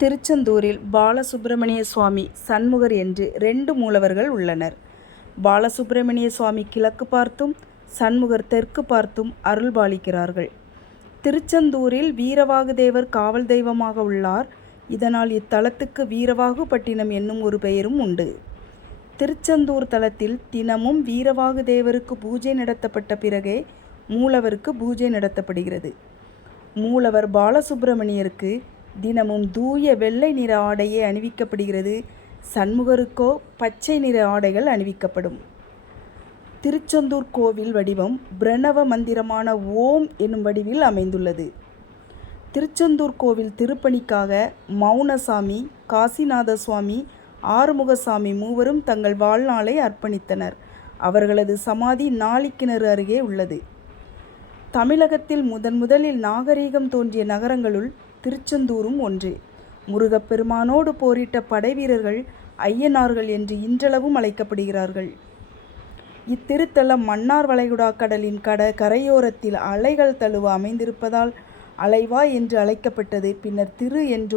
திருச்செந்தூரில் பாலசுப்பிரமணிய சுவாமி சண்முகர் என்று ரெண்டு மூலவர்கள் உள்ளனர். பாலசுப்பிரமணிய சுவாமி கிழக்கு பார்த்தும் சண்முகர் தெற்கு பார்த்தும் அருள்பாலிக்கிறார்கள். திருச்செந்தூரில் வீரவாகுதேவர் காவல் தெய்வமாக உள்ளார். இதனால் இத்தலத்துக்கு வீரவாகுபட்டினம் என்னும் ஒரு பெயரும் உண்டு. திருச்செந்தூர் தலத்தில் தினமும் வீரவாகு தேவருக்கு பூஜை நடத்தப்பட்ட பிறகே மூலவருக்கு பூஜை நடத்தப்படுகிறது. மூலவர் பாலசுப்பிரமணியருக்கு தினமும் தூய வெள்ளை நிற ஆடையே அணிவிக்கப்படுகிறது. சண்முகருக்கோ பச்சை நிற ஆடைகள் அணிவிக்கப்படும். திருச்செந்தூர் கோவில் வடிவம் பிரணவ மந்திரமான ஓம் என்னும் வடிவில் அமைந்துள்ளது. திருச்செந்தூர் கோவில் திருப்பணிக்காக மௌனசாமி காசிநாத சுவாமி ஆறுமுகசாமி மூவரும் தங்கள் வாழ்நாளை அர்ப்பணித்தனர். அவர்களது சமாதி நாளிக்கிணறு அருகே உள்ளது. தமிழகத்தில் முதன் முதலில் நாகரீகம் தோன்றிய நகரங்களுள் திருச்செந்தூரும் ஒன்று. முருகப்பெருமானோடு போரிட்ட படைவீரர்கள் ஐயனார்கள் என்று இன்றளவும் அழைக்கப்படுகிறார்கள். இத்திருத்தலம் மன்னார் வளைகுடா கடலின் கட கரையோரத்தில் அலைகள் தழுவ அமைந்திருப்பதால் அலைவா என்று அழைக்கப்பட்டது. பின்னர் திரு என்று